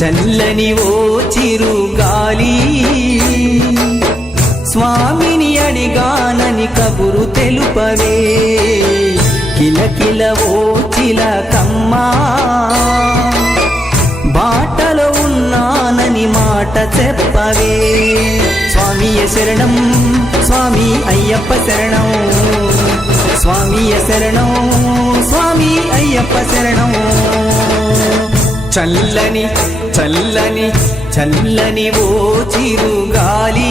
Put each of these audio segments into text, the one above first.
చల్లని ఓ చిరుగాలి స్వామిని అడిగానని కబురు తెలుపవే కిలకిల ఓ చిలకమ్మా బాటలో ఉన్నానని మాట చెప్పవే స్వామియ శరణం స్వామి అయ్యప్ప శరణం స్వామియ శరణం స్వామి అయ్యప్ప శరణం చల్లని చల్లని చల్లని ఓ చిరుగాలి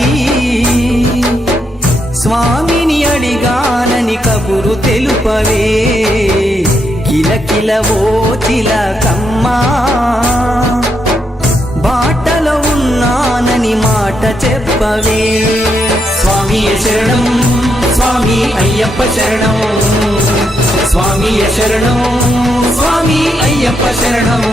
స్వామిని అడిగానని కబురు తెలుపవే కిలకిల ఓ చిలకమ్మా బాటలో ఉన్నానని మాట చెప్పవే స్వామియ శరణం స్వామి అయ్యప్ప శరణం స్వామియ శరణం స్వామి అయ్యప్ప శరణం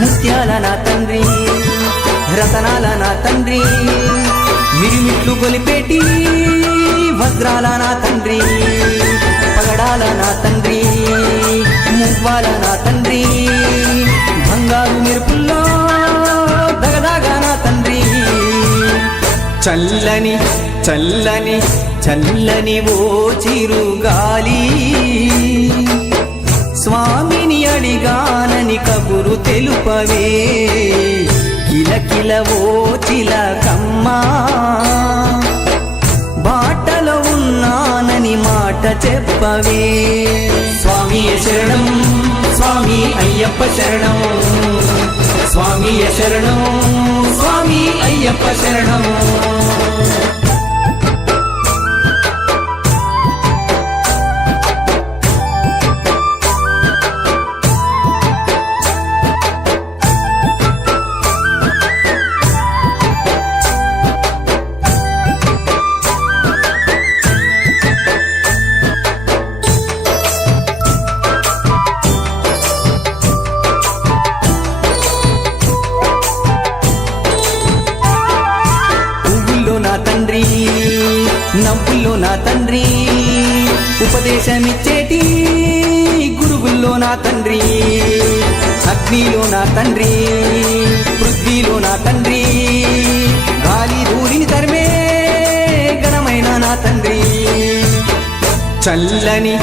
ముత్యాల నా తండ్రి రతనాల నా తండ్రి మిరిమిట్లు గొలిపేటి వజ్రాల నా తండ్రి పగడాల నా తండ్రి మువ్వాల నా తండ్రి బంగారు మెరుపుల్లో దగదాగా నా తండ్రి చల్లని చల్లని చల్లని ఓ చిరుగాలి స్వామిని అడిగానని కబురు తెలుపవే కిలకిల ఓ చిలకమ్మా బాటలో ఉన్నానని మాట చెప్పవే స్వామియ శరణం స్వామి అయ్యప్ప శరణం స్వామియ శరణం స్వామి అయ్యప్ప శరణం నవ్వుల్లో నా తండ్రి ఉపదేశమిచ్చేటి గురువుల్లో నా తండ్రి అగ్నిలో నా తండ్రి పృథ్వీలో నా తండ్రి గాలి ధూళిని తరిమే ఘనమైన నా తండ్రి చల్లని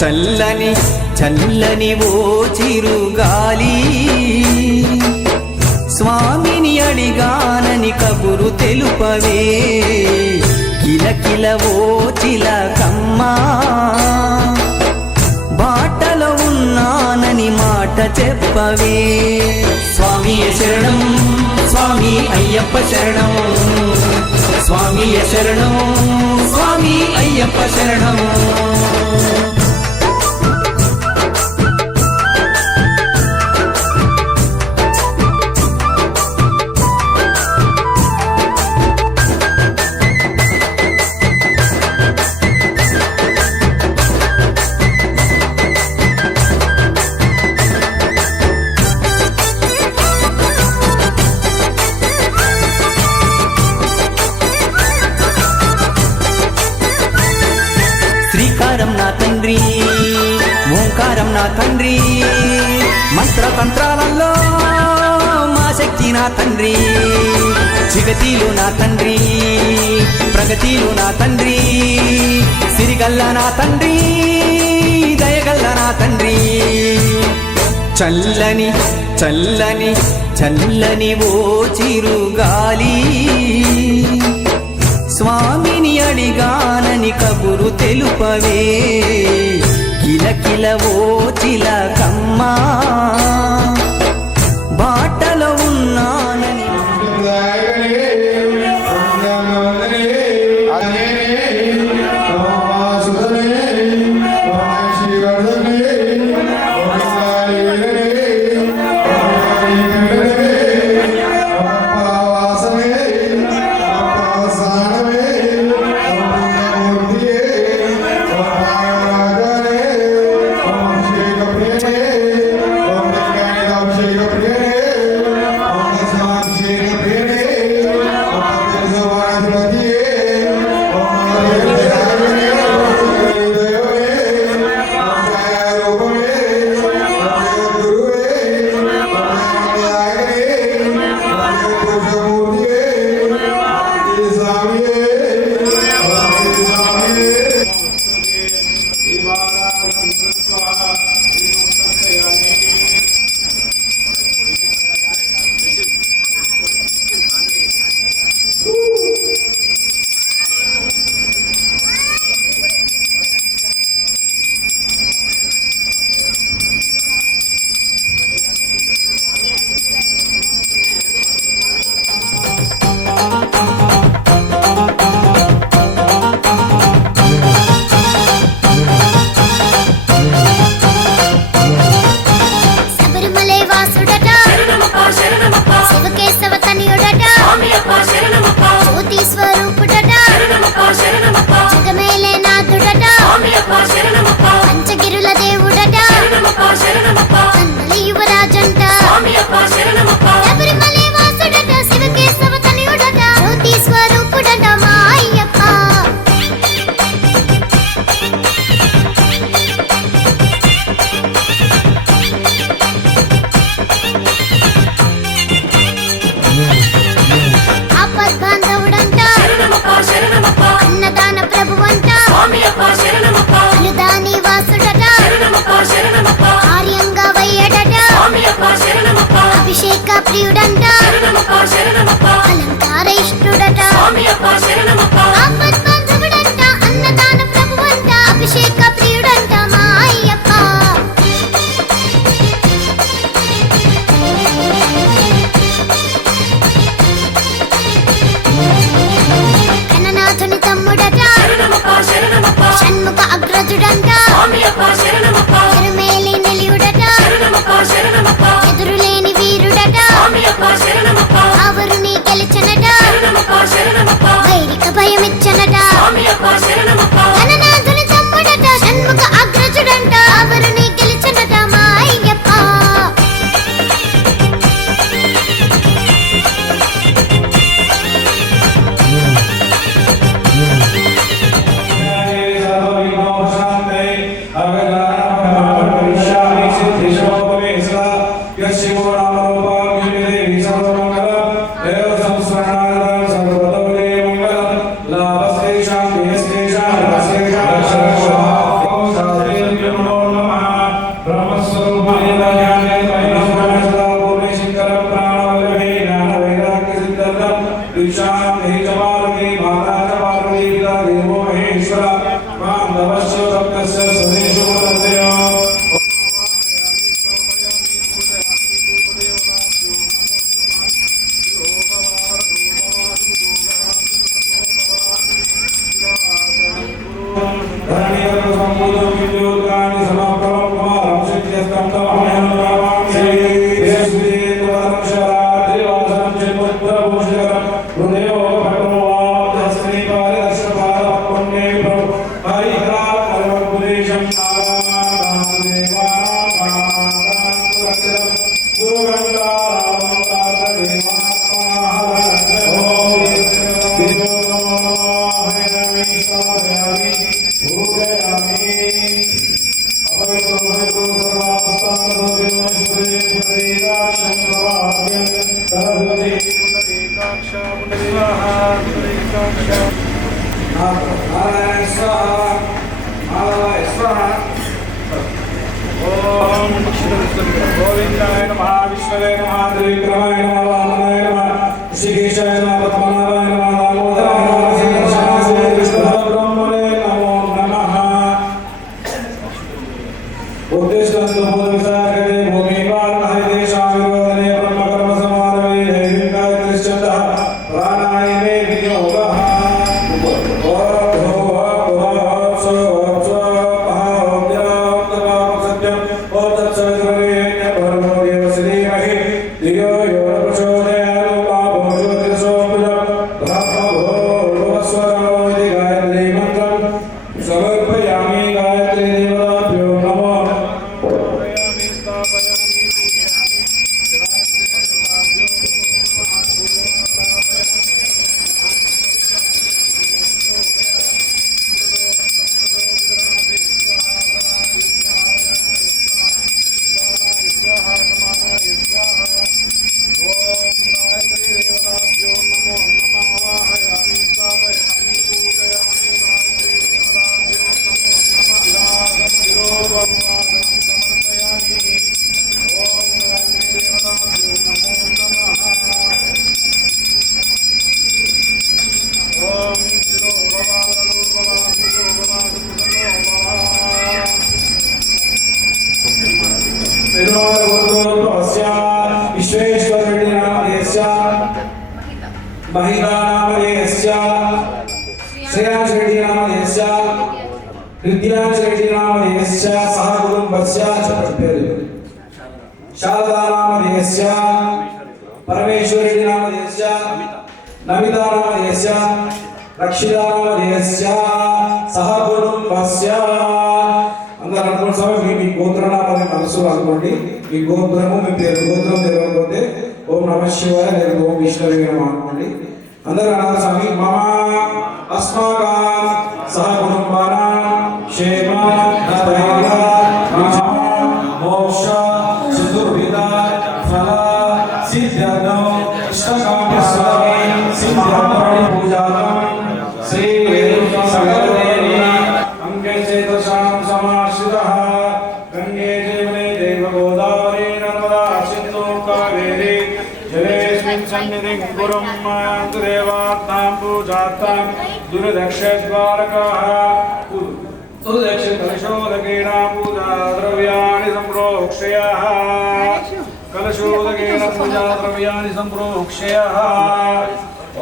చల్లని చల్లని ఓ చిరుగాలి స్వామిని అడిగానని కబురు తెలుపవే కిలకిల ఓ చిలకమ్మా బాటలో ఉన్నానని మాట చెప్పవే స్వామియ శరణం స్వామి అయ్యప్ప శరణం స్వామియ శరణం స్వామి అయ్యప్ప శరణం శ్రీకారం నా తండ్రి ఓంకారం నా తండ్రి మంత్రతంత్రాలలో మా శక్తి నా తండ్రి జగతిలో నా తండ్రి ప్రగతిలో నా తండ్రి సిరిగల్ల నా తండ్రి దయగల్ల నా తండ్రి చల్లని చల్లని చల్లని ఓ చిరుగాలి స్వామిని అడిగానని కబురు తెలుపవే కిలకిల ఓ చిలకమ్మా బాటలో ఉన్నానని गोविंदाय नमः विष्णवे नमः त्रिविक्रमाय नमः वामनाय नमः ऋषिकेशाय नमः पद्मनाभाय नमः दामोदराय नमः श्रीकृष्णाय कृष्णब्रह्मणे नमो नमः उद्दिष्टं बोधविसारकते भूमिपालहरिते शामिरोदने ब्रह्मकर्म समारवे दैविकाय तिष्ठतः प्राणायामे विनियोगः शारदानामधेयस्य परमेश्वरीनामधेयस्य नमितानामधेयस्य रक्षितानामधेयस्य सह कुटुंबस्य అందరూ అనుకున్న సమయం మీ గోత్రనామాన్ని మనసులో అనుకోండి. మీ గోత్రము మీ పేరు గోత్రం తెలియకపోతే ఓం నమః శివాయ లేదా ఓం విష్ణువే నమః అనుకోండి. అందరూ అనాథ స్వామి మమ అస్మాకం సహ కుటుంబానాం క్షేమ ధైర్య మోక్ష చతుర్విధ ఫల సిద్ధ్యర్థం ఇష్టకామ్య స్వామి సిద్ధ్యర్థం పూజాతం శ్రీ సకలదేవి అంగే చేతసాం సమాశ్రితః గంగే జీవనే దేవ గోదావరి నర్మదా సింధు కావేరి జలేస్మిన్ సన్నిధిం గురుం మాయాంతుదేవాత్తాం పూజాత్తాం దుర్దక్షద్వారకః कलशोदकेन पूजा द्रव्याणि सम्प्रोक्ष्यः कलशोदकेन पूजा द्रव्याणि सम्प्रोक्ष्यः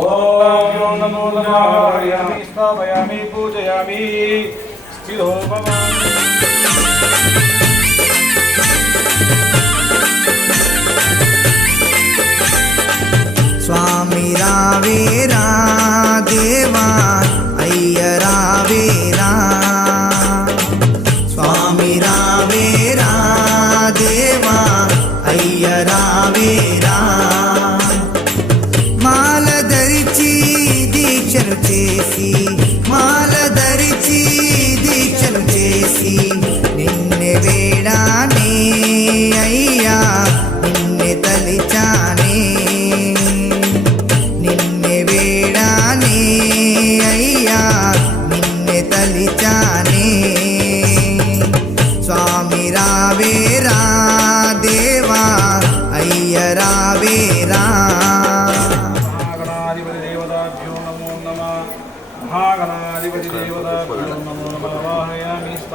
ॐ नमो नमः हरयामि स्थापयामि पूजयामि स्थिरो भवामि स्वामी रावेरा देवा अय्यरावेरा स्वामी रावेरा देवा अय्यरावेरा माल धरिची दीक्षनु చేసి మాల ధరిచి దీక్షను చేసి నిన్నే వేడానే అయ్యా నిన్నే తలిచానే నిన్నే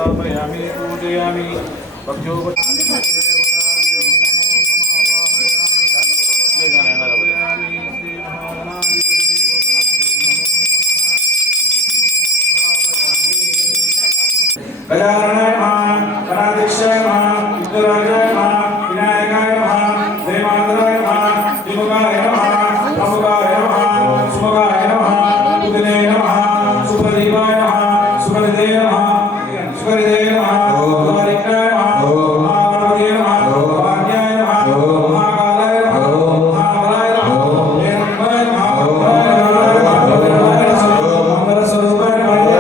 स्थापयामि पूजयामि गजाननाय नमः गणाधीशाय नमः विघ्नराजाय नमः विनायकाय नमः देवांतराय नमः विमुखाय नमः प्रमुखाय नमः सुमुखाय नमः उदने नमः सुप्रदीपाय नमः सुप्रदे नमः सुप्रदे नमः द्वारिकाय नमः महागणपतये नमः भाग्याय नमः महाकालाय नमः महाबलाय नमः वेदाय नमः मंगलस्वरूपाय नमः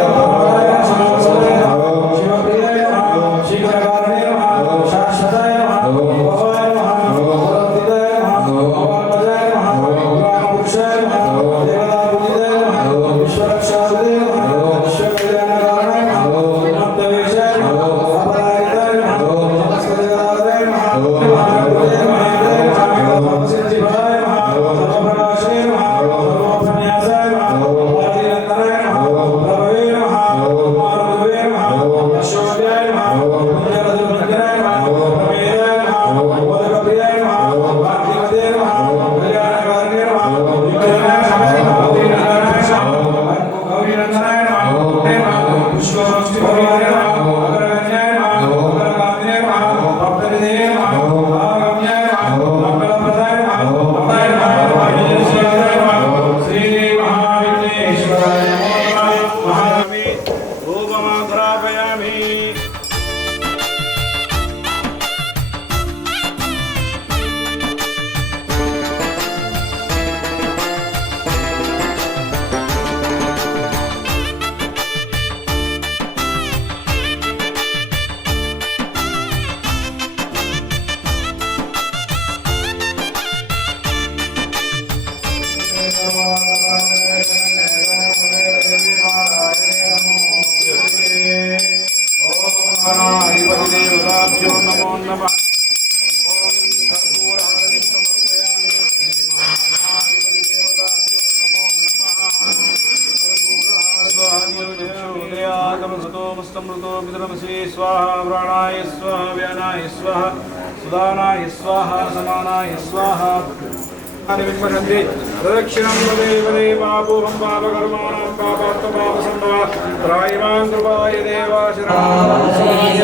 स्वाहा प्राणाय स्वाहा व्यानाय स्वाहा सुदानाय स्वाहा समानाय स्वाहा विद्मषन्ति प्रदक्षिणं वदे वदे पापोऽहं पापकर्माणां पापात्मपापसम्भवा त्रायिमां कृपाय देवाशरणं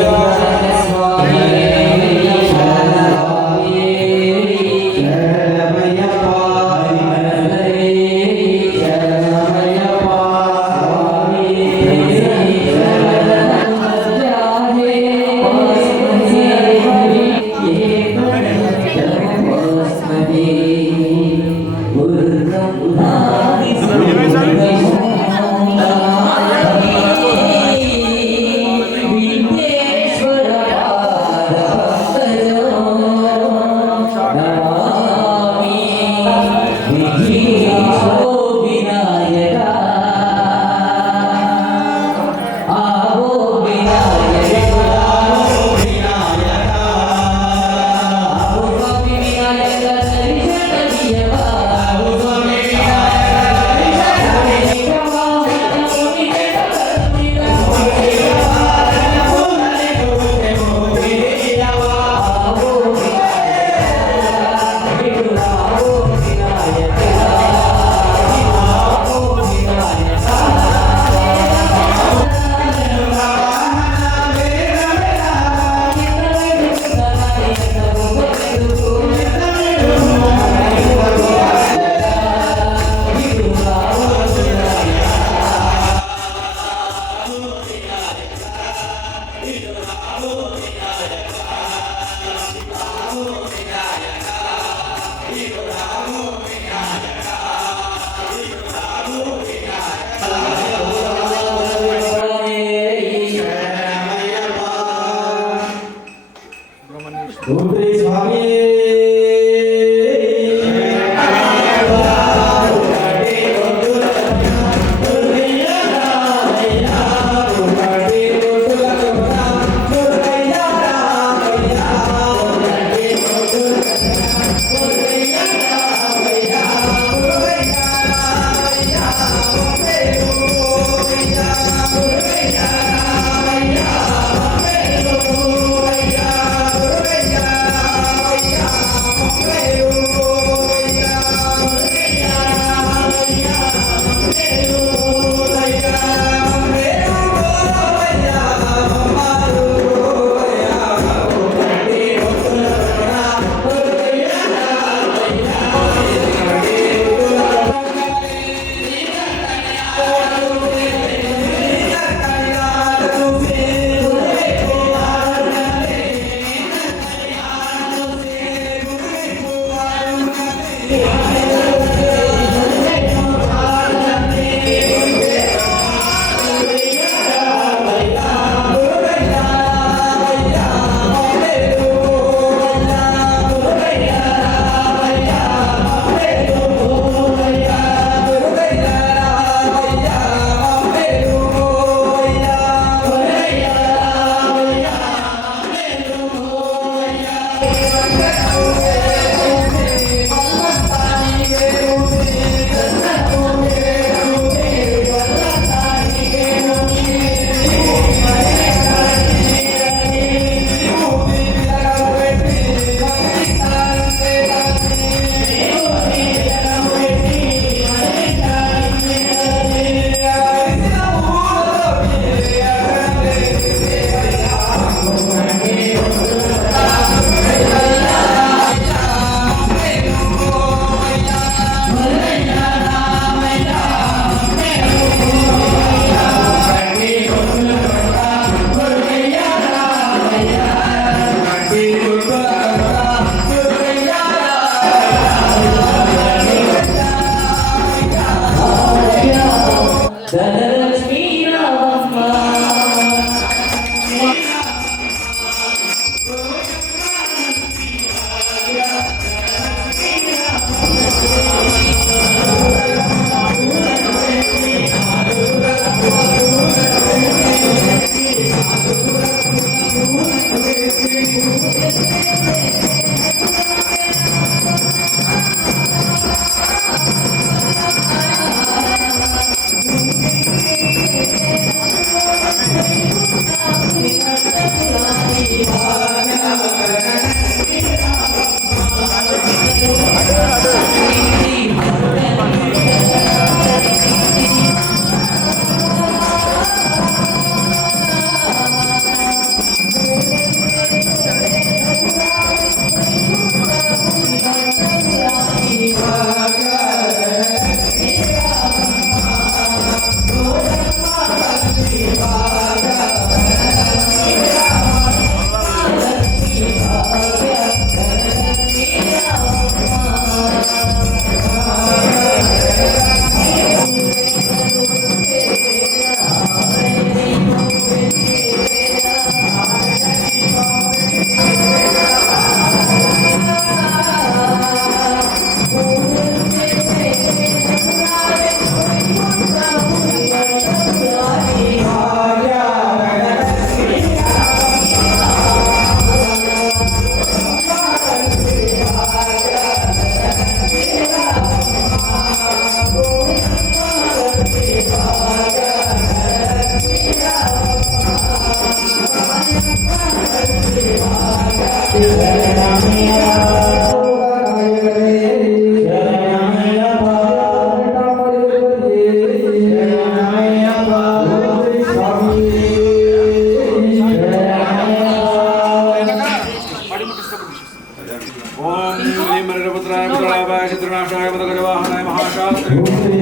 ఓం హ్రీం హరిపుత్రాయ పుత్రాయ శత్రునాశాయ మదగజవాహనాయ మహాశాస్త్రి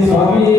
స్వామి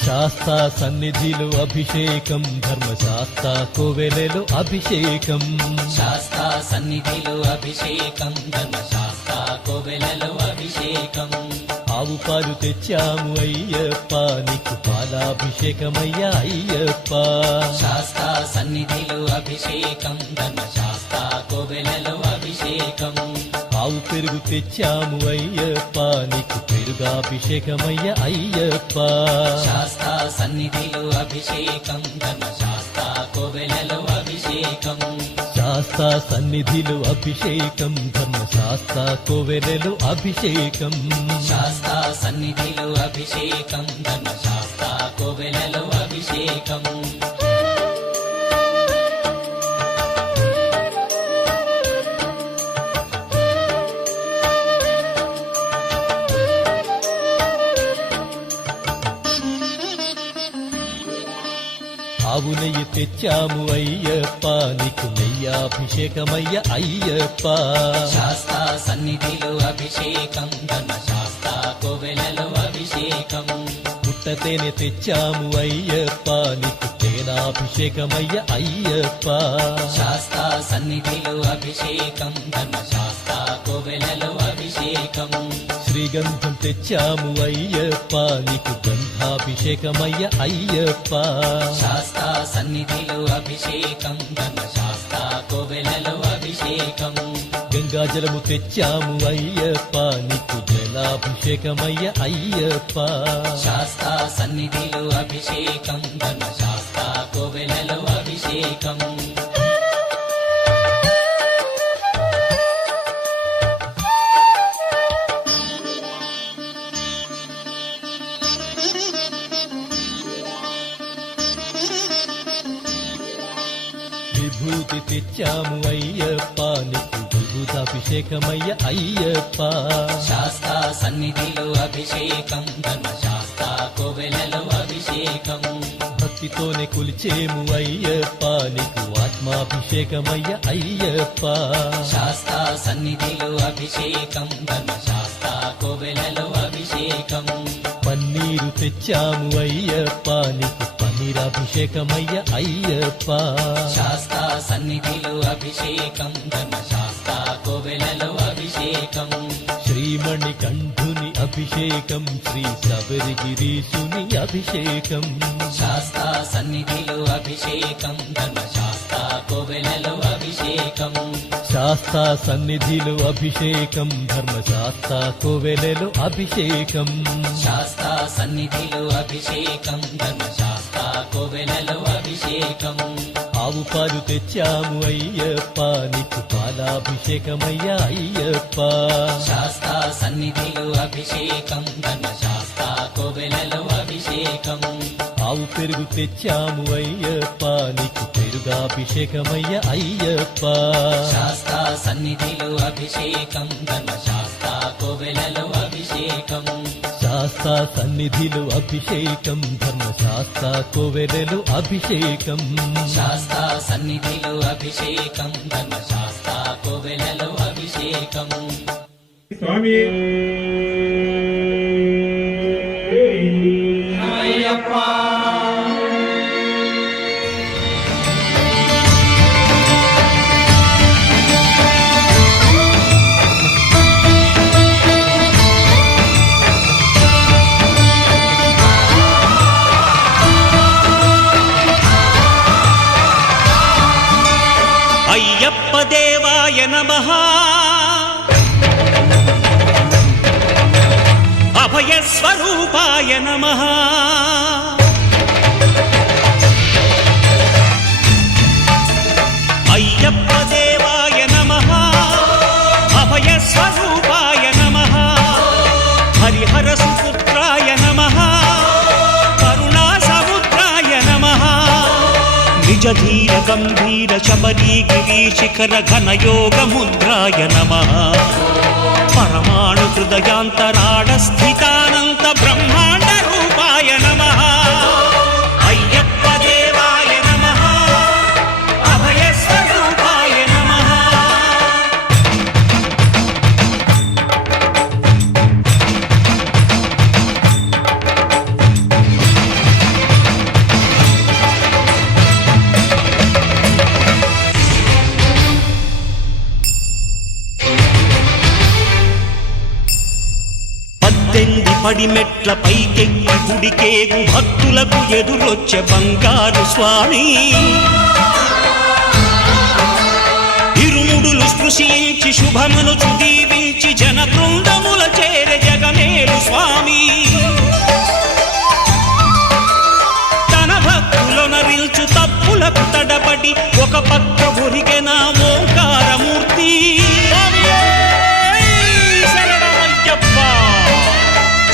శాస్తా సన్నిధిలో అభిషేకం ధర్మశాస్త్ర కోవెలలో అభిషేకం శాస్తా సన్నిధిలో అభిషేకం ధర్మశాస్త్ర కోవెలలో అభిషేకం ఆవు పాలు తెచ్చాము అయ్యప్ప నీకు పాలాభిషేకమయ్యా అయ్యప్ప శాస్తా సన్నిధిలో అభిషేకం ధర్మశాస్త్ర కోవెలలో అభిషేకం ఆవు పెరుగు తెచ్చాము అయ్యప్ప నీకు పెరుగాభిషేకమయ్యా అయ్యప్ప శాస్తా సన్నిధిలో అభిషేకం ధర్మశాస్త్ర కోవెలలో అభిషేకం శాస్తా సన్నిధిలో అభిషేకం ధర్మశాస్త్ర కోవెలలో అభిషేకం శాస్తా సన్నిధిలో అభిషేకం ధర్మశాస్త్ర కోవెలలో అభిషేకం ఆవు నెయ్యి తెచ్చాము అయ్యప్ప నీకు నెయ్యాభిషేకమయ్య అయ్యప్ప శాస్తా సన్నిధిలో అభిషేకం ధర్మశాస్త్ర కోవెలలో అభిషేకం పుట్టతేనె తెచ్చాము అయ్యప్ప నీకు తేనాభిషేకమయ్య అయ్యప్ప శాస్తా సన్నిధిలో అభిషేకం ధర్మశాస్త్ర కోవెలలో అభిషేకం శ్రీగంధం తెచ్చాము అయ్యప్ప నీకు గంధాభిషేకమయ్య అయ్యప్ప శాస్తా సన్నిధిలో అభిషేకం ధర్మశాస్త్ర కోవెలలో అభిషేకం గంగాజలము తెచ్చాము అయ్యప్ప నీకు జలాభిషేకమయ్య అయ్యప్ప శాస్తా సన్నిధిలో అభిషేకం ధర్మశాస్త్ర కోవెలలో అభిషేకం తెచ్చాము అయ్యప్ప నీకు విభూతాభిషేకమయ్య అయ్యప్ప శాస్తా సన్నిధిలో అభిషేకం ధర్మశాస్త్ర కోవెలలో అభిషేకం భక్తితోనే కొలిచేము అయ్యప్ప నీకు ఆత్మాభిషేకమయ్య అయ్యప్ప శాస్తా సన్నిధిలో అభిషేకం ధర్మశాస్త్ర కోవెలలో అభిషేకం పన్నీరు తెచ్చాము అయ్యప్ప నీకు పన్నీరాభిషేకమయ్య అయ్యప్ప శాస్తా సన్నిధిలో అభిషేకం ధర్మశాస్త్ర కోవెలలో అభిషేకం శ్రీమణి కంఠుని అభిషేకం శ్రీ శబరిగిరీశుని అభిషేకం శాస్తా సన్నిధిలో అభిషేకం ధర్మశాస్త్ర కోవెలలో అభిషేకం శాస్తా సన్నిధిలో అభిషేకం ధర్మశాస్త్ర కోవెలలో అభిషేకం శాస్తా సన్నిధిలో అభిషేకం ధర్మశాస్త్ర కోవెలలో అభిషేకం ఆవు పాలు తెచ్చాము అయ్యప్ప నీకు పాలాభిషేకమయ్య అయ్యప్ప శాస్తా సన్నిధిలో అభిషేకం ధర్మశాస్త్ర కోవెలలో అభిషేకం ఆవు పెరుగు తెచ్చాము అయ్యప్ప నీకు పెరుగాభిషేకమయ్య అయ్యప్ప శాస్తా సన్నిధిలో అభిషేకం ధర్మశాస్త్ర కోవెలలో అభిషేకం శాస్తా సన్నిధిలో అభిషేకం ధర్మశాస్త్ర కోవెలలో అభిషేకం శాస్తా సన్నిధిలో అభిషేకం ధర్మశాస్త్ర కోవెలలో అభిషేకం స్వామి అయ్యప్ప దేవాయ నమః అభయ స్వరూపాయ నమః అయ్యప్ప దేవాయ నమః అభయ స్వరూపాయ నమః హరిహర సుపుత్రాయ నమః కరుణా సముద్రాయ నమః నిజ ధీర గంభీర శబరీ గిరీశిఖర ఘనయోగ ముద్రాయ నమః పరమాణు హృదయాంతరాళ స్థితానంత బ్రహ్మాండ రూపాయ నమః అయ్యప్ప దేవాయ నమః అభయ స్వరూపాయ నమః పద్దెంది పడిమెట్ల పైకెక్కి గుడికేగు భక్తులకు ఎదురొచ్చే బంగారు స్వామి ఇరుముడులు స్పృశించి శుభమును చుదీవించి జన బృందముల చేరే జగమేలు స్వామి తన భక్తులొనరిల్చు తప్పులకు తడబడి ఒక పక్క ఒరిగెన ఓంకారమూర్తి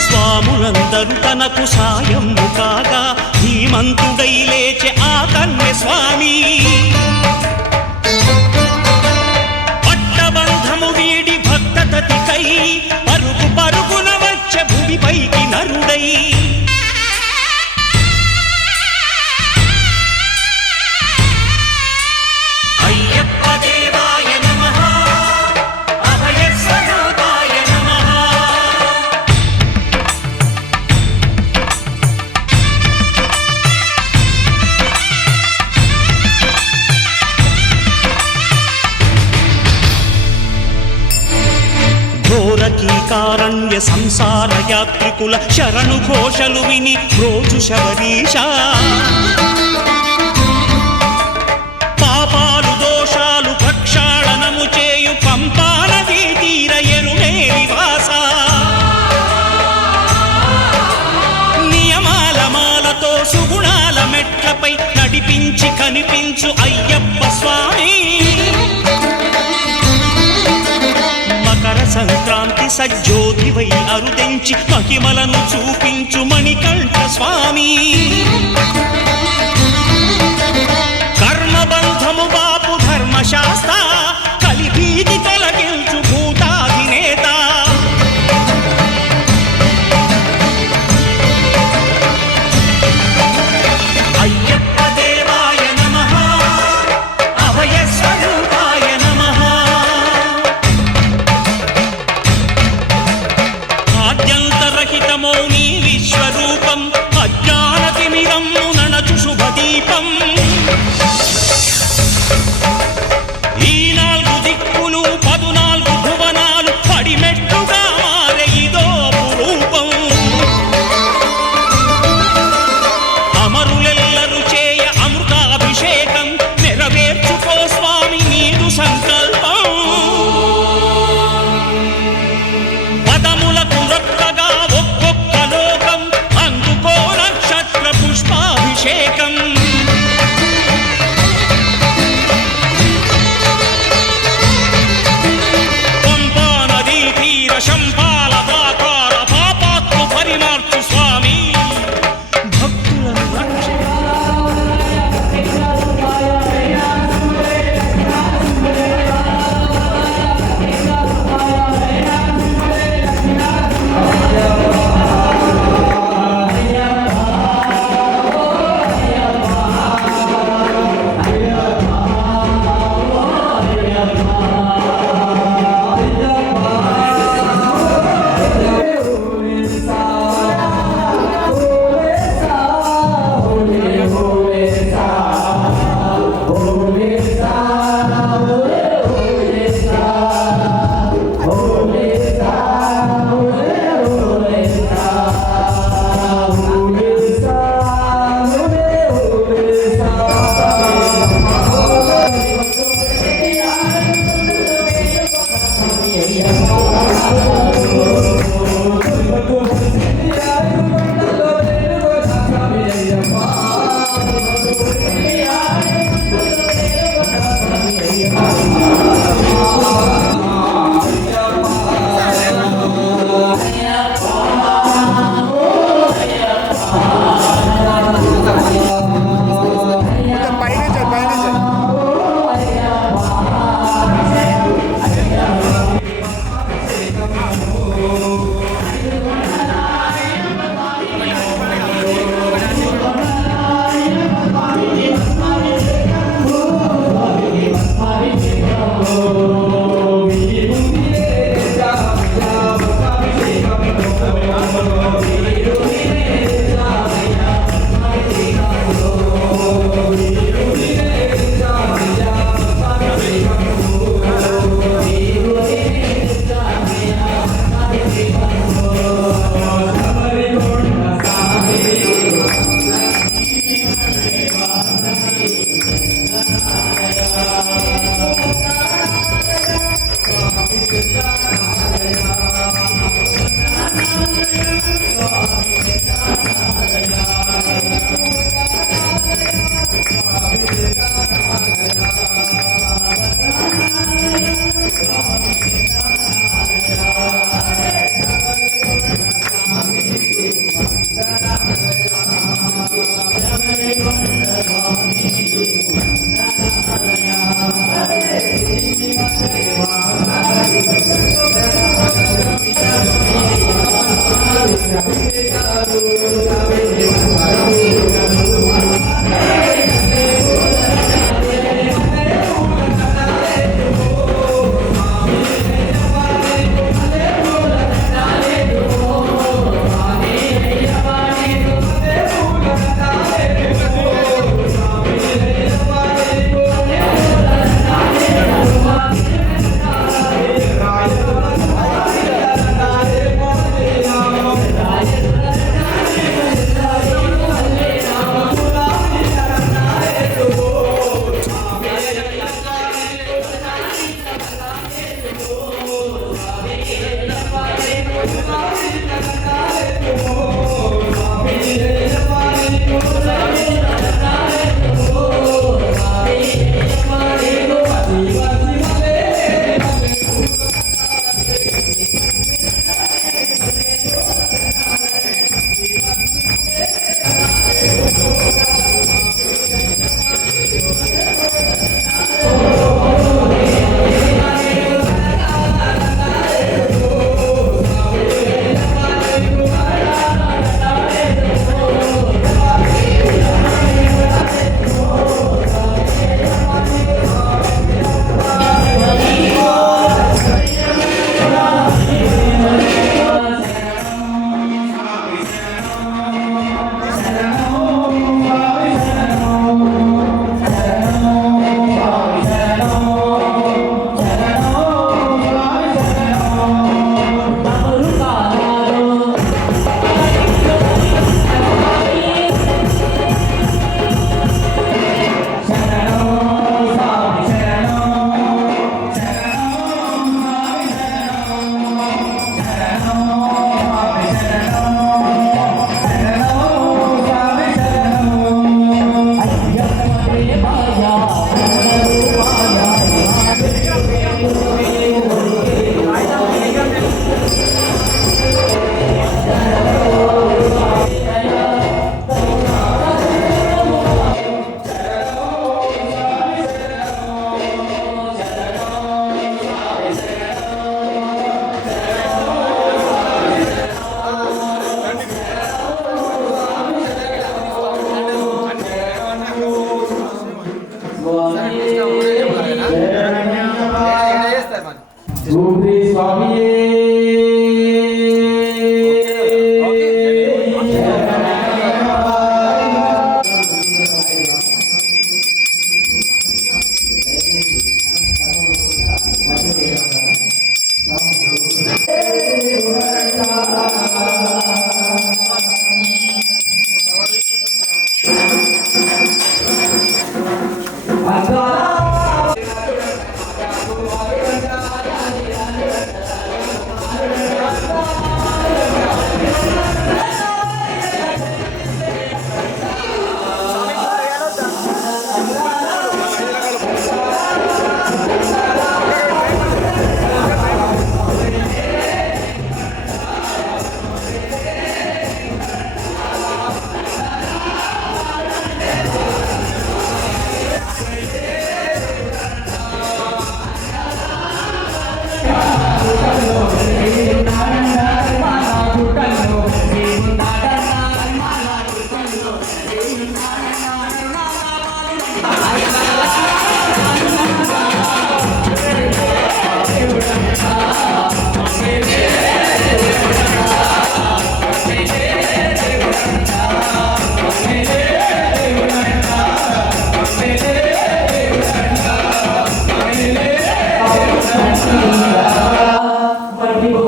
స్వాములందరూ తనకు సాయము కాగా ధీమంతుడై లేచే ఆ కన్య స్వామి పట్టబంధము వీడి భక్తతతికై పరుగు పరుగున వచ్చే భూమిపైకి నరుడై అయ్యప్ప దేవాయ నమః అభయ స్వరూపాయ నమః ఘోరకీకారణ్య సంసార యాత్రికుల శరణు ఘోషలు విని రోజు శబరీష పాపాలు దోషాలు ప్రక్షాళనము చేయు పంపా నదీ తీర ఎరుమేలి వాస నియమాల మాలతో సుగుణాల మెట్లపై నడిపించి కనిపించు అయ్యప్ప స్వామి మకర సంక్రాంతి సజ్జోతివై అరుదెంచి మహిమలను చూపించు మణికంఠ స్వామి కర్మబంధము బాపు ధర్మ ధర్మశాస్త్ర కలిభీతి తొలగించు భూతాధినేత అయ్యప్ప దేవాయ నమః అభయ స్వరూపాయ నమః ఆద్యంతరహితమౌ నీ విశ్వరూపం అజ్ఞానతిమిరం నణచు శుభదీపం ఈ 4 దిక్కులు 14 భువనాలు పడిమెట్టుగా మారే ఇదో రూపం అమరులెల్లరు చేయ అమృతాభిషేకం నెరవేర్చుకో స్వామి నీదు సంకల్పం పదములకు రొక్కగా ఒక్కొక్క లోకం అందుకో నక్షత్ర పుష్పాభిషేకం పంపా నదీ తీర శంపాల దాకార పాపాత్ము పరిమార్చు స్వామి భక్తులను రక్ష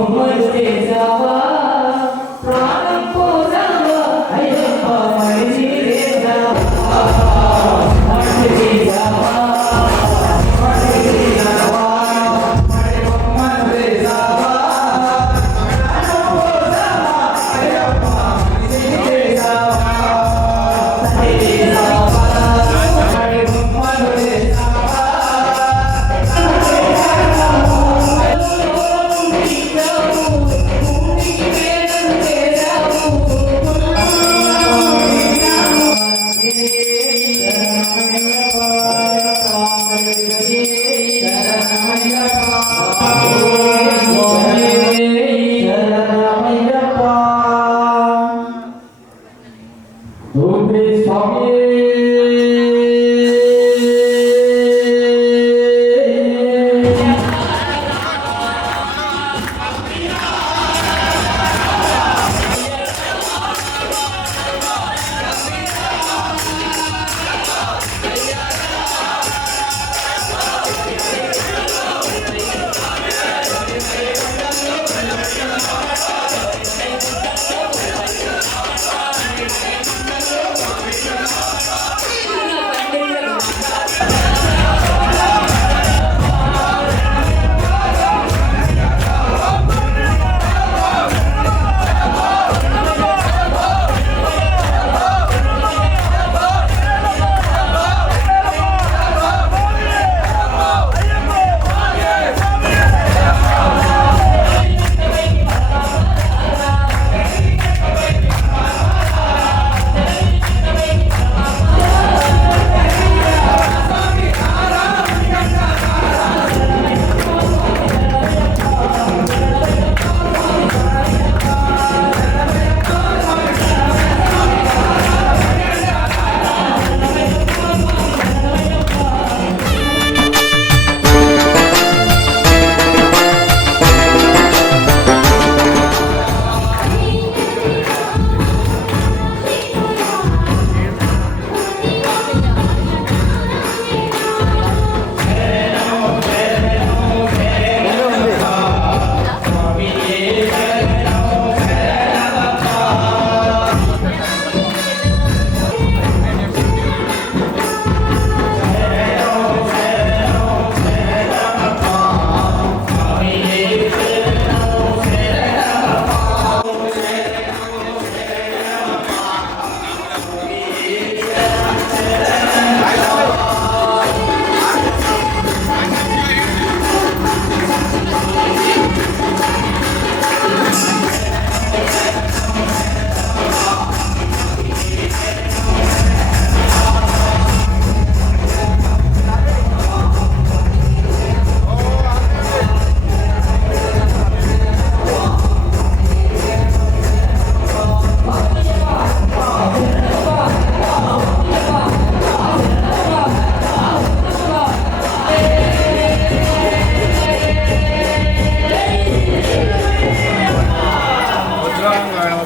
బొమ్మలు చేసావా ప్రాణం పోసావా అయ్యప్ప మనిషి చేసావా మనిషి చేసావా మనిషి చేసావా మరి బొమ్మలు చేసావా ప్రాణం పోసావా అయ్యప్ప మనిషి చేసావా మనిషి చేసావా మరి బొమ్మలు చేసావా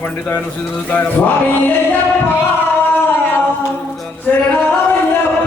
పండితాయ సిద్ధాయ స్వామి అయ్యప్ప శరణమయ్యప్ప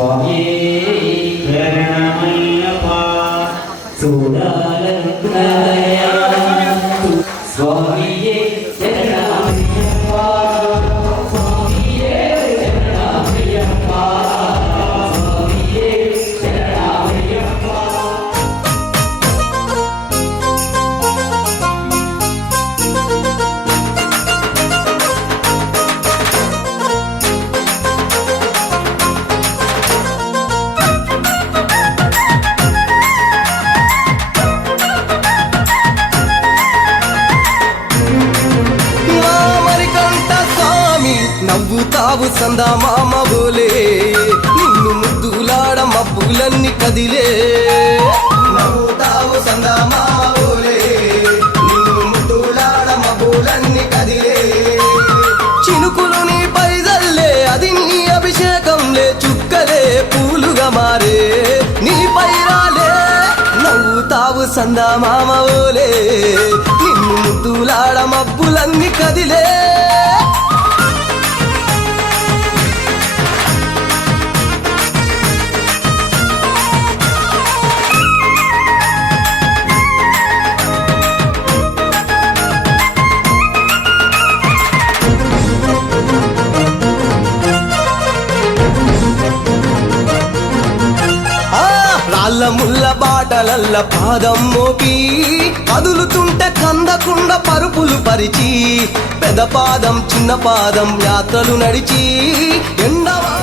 స్వామి శరణమయ్యప్ప చూడాలనుకున్నాయా స్వామియే శరణమయ్యప్ప స్వామియే శరణమయ్యప్ప స్వామియే శరణమయ్యప్ప మరికంట స్వామి నవ్వుతావు సందా మామ బోలే నిన్ను ముద్దులాడ మబ్బులన్నీ కదిలే నవ్వుతావు సందా మామ బోలే నిన్ను ముద్దులాడ మబ్బులన్నీ కదిలే చినుకులు నీ పైదల్లే అది నీ అభిషేకంలే చుక్కలే పూలుగా మారే నీ పైరాలే నవ్వుతావు సందా మామ ఓలే నిన్ను ముద్దులాడ మబ్బులన్నీ కదిలే రాళ్ళ ముళ్ళ బాటలల్ల పాదం మోపి కదులుతుంటే కందకుండా పరుపులు పరిచి పెద్ద పాదం చిన్న పాదం యాత్రలు నడిచి ఎండవా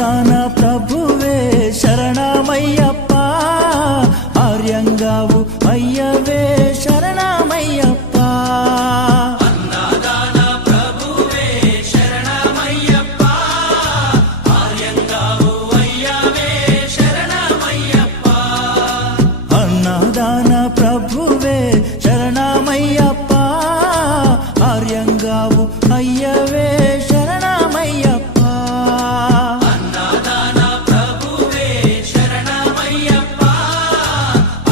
అన్నదాన ప్రభువే శరణమయ్యప్ప ఆర్యంగావు అయ్యవే శరణమయ్యప్ప అన్నదాన ప్రభువే శరణమయ్యప్ప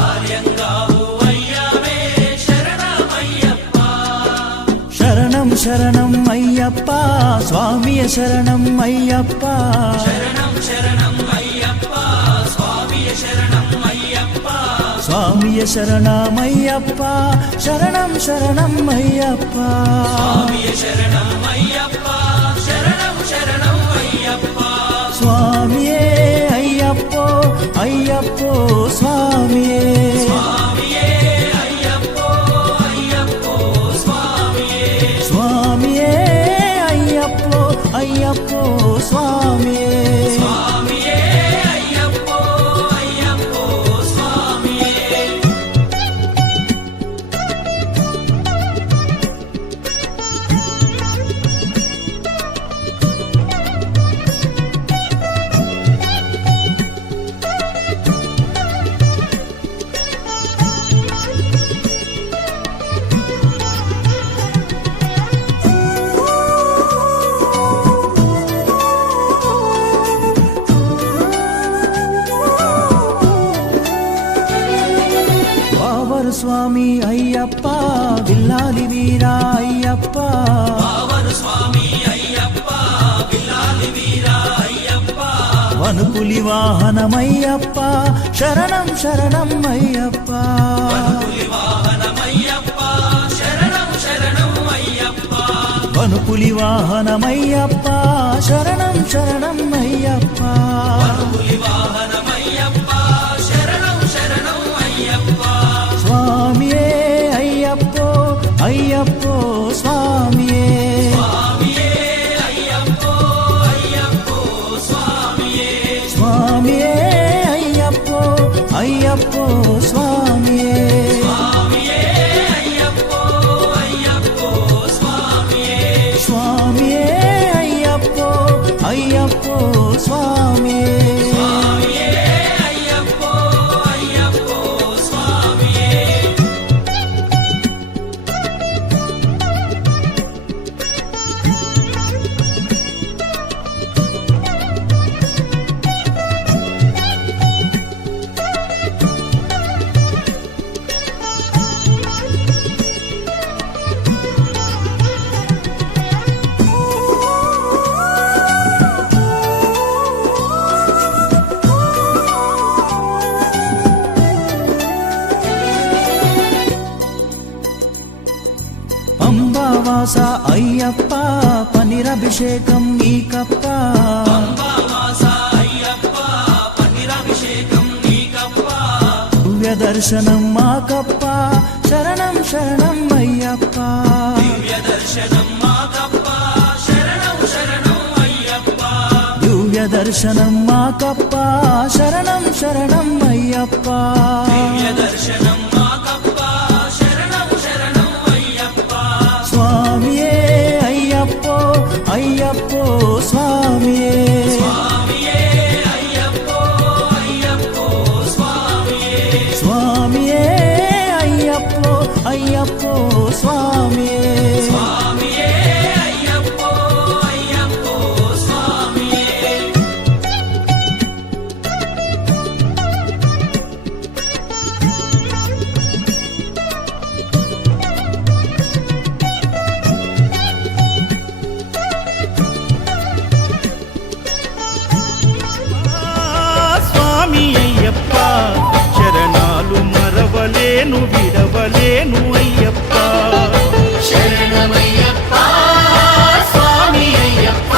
ఆర్యంగావు అయ్యవే శరణమయ్యప్ప శరణం శరణం అయ్యప్ప స్వామియ శరణం అయ్యప్ప స్వామియ శరణమయ్యప్ప శరణం శరణం అయ్యప్ప స్వామియే అయ్యప్పో అయ్యప్పో స్వామియే స్వామియే అయ్యప్పో అయ్యప్పో స్వామియే స్వామి అయ్యప్ప విల్లాలి వీరా అయ్యప్ప వనుపులి వాహనమయ్యప్ప శరణం శరణం అయ్యప్ప వనుపులి వాహనమయ్యప్ప శరణం శరణం అయ్యప్ప స్వామియే అయ్యప్పో అయ్యప్పో స్వామియే స్వామియే అయ్యప్పో అయ్యప్పో స్వామియే స్వామియే అయ్యప్పో అయ్యప్పో స్వామియే పంబావాస అయ్యప్ప పనిరభిషేకం నీకప్ప దివ్య దర్శనం మాకప్ప శరణం శరణం అయ్యప్ప దివ్య దర్శనం మాకప్ప శరణం శరణం అయ్యప్ప స్వామియే అయ్యప్పో అయ్యప్పో స్వామియే స్వామియే అయ్యప్పో అయ్యప్పో స్వామియే శరణాలు మరవలేను విడవలేను అయ్యప్ప శరణమయ్యప్ప స్వామి అయ్యప్ప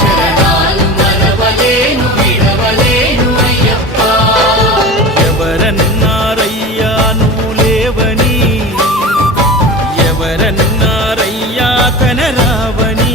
శరణాలు మరవలేను విడవలేను అయ్యప్ప ఎవరన్నారయ్యా నువ్వు లేవని ఎవరన్నారయ్యా కనరావని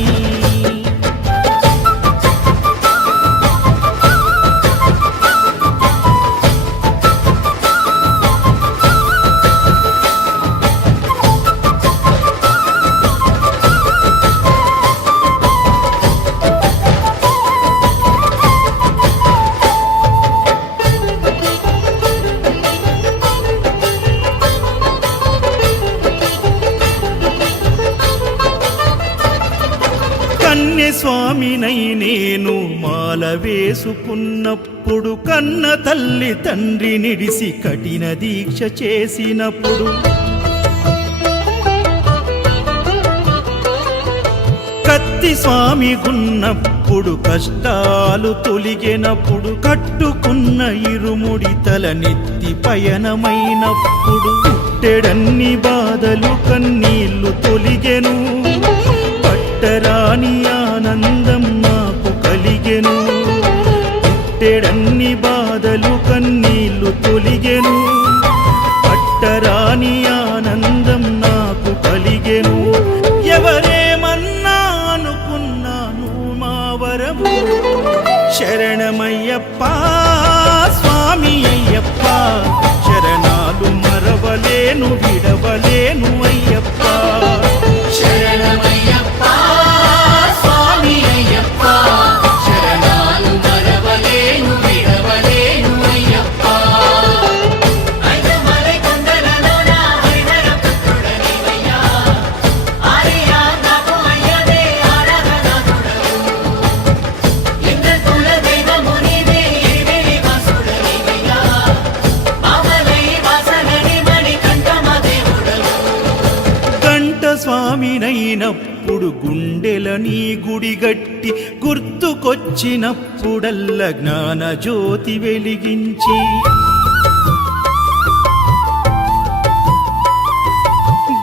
స్వామినై నేను మాల వేసుకున్నప్పుడు, కన్న తల్లి తండ్రి నిడిసి కఠిన దీక్ష చేసినప్పుడు, కత్తి స్వామి గున్నప్పుడు, కష్టాలు తొలిగినప్పుడు, కట్టుకున్న ఇరుముడి తల నెత్తి పయనమైనప్పుడు, పుట్టెడన్ని బాధలు కన్నీళ్లు తొలిగెను, పట్టరాని ఆనందం నాకు కలిగెను. పుట్టెడన్ని బాధలు కన్నీళ్లు తొలిగెను, పట్టరాని ఆనందం నాకు కలిగెను. ఎవరేమన్నా అనుకున్నాను మా వరము, శరణమయ్యప్ప స్వామి అయ్యప్ప, శరణాలు మరవలేను విడవలేను అయ్యప్ప. శరణమయ్యప్ప స్వామి అయ్యప్ప, శరణాలు మరవలేను విడవలేను అయ్యప్ప. ఐదుమలై కొండలలోన హరిహర పుత్రుడనివయ్యా, ఆర్యా నాకు అయ్యవే ఆరాధనాథుడవు. ఇంద్రకుల దైవము నీవే ఎరివెలి వాసుడనివయ్యా, మామలై వాసనని మణికంఠమ దేవుడవు. కంఠ స్వామినైనప్పుడు గుండెల నీ గుడి గట్టి, గుర్తుకొచ్చినప్పుడల్ల జ్ఞాన జ్యోతి వెలిగించి,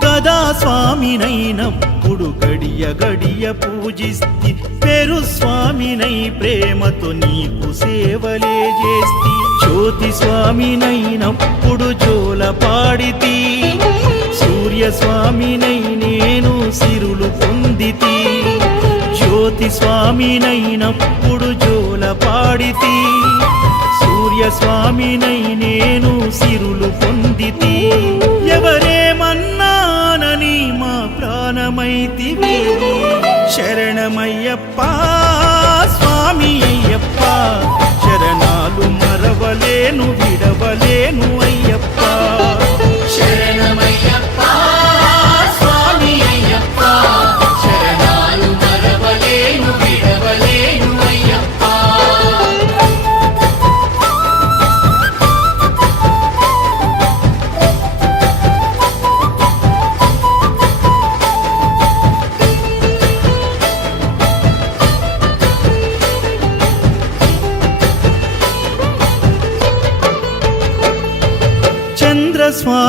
గదా స్వామినైనప్పుడు గడియ గడియ పూజిస్తి, పెరు స్వామినై ప్రేమతో నీకు సేవలే చేస్తి. జ్యోతి స్వామినైనప్పుడు జోల పాడితి, సూర్య స్వామినై నేను సిరులు పొందితి. జ్యోతి స్వామినైనప్పుడు జోల పాడితి, సూర్య స్వామినై నేను సిరులు పొందితి. ఎవరేమన్నానని మా ప్రాణమైతివి, శరణమయ్యప్ప స్వామి అయ్యప్ప, శరణాలు మరవలేను విడవలేను అయ్యప్ప. శరణమయ్యప్ప స్వామి అయ్యప్ప, శరణాలు మరవలేను విడవలేను అయ్యప్ప.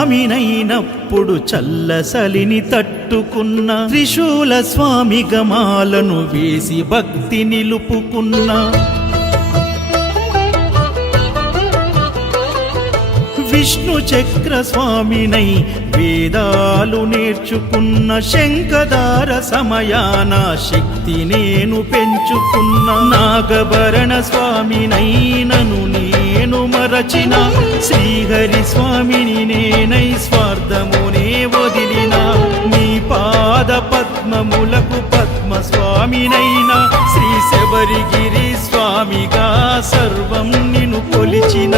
చంద్రస్వామినైనప్పుడు చల్లసలిని తట్టుకున్న, త్రిశూల స్వామి గమాలను వేసి భక్తి నిలుపుకున్న, విష్ణు చక్ర స్వామినై వేదాలు నేర్చుకున్న, శంఖదార సమయాన శక్తి నేను పెంచుకున్న, నాగభరణ స్వామినై నను నేను మరచిన, శ్రీహరి స్వామిని నేనై స్వార్థమునే వదిలిన, నీ పాద పద్మములకు పద్మ స్వామినైనా, శ్రీ శబరిగిరి స్వామిగా సర్వం నిన్ను కొలిచిన.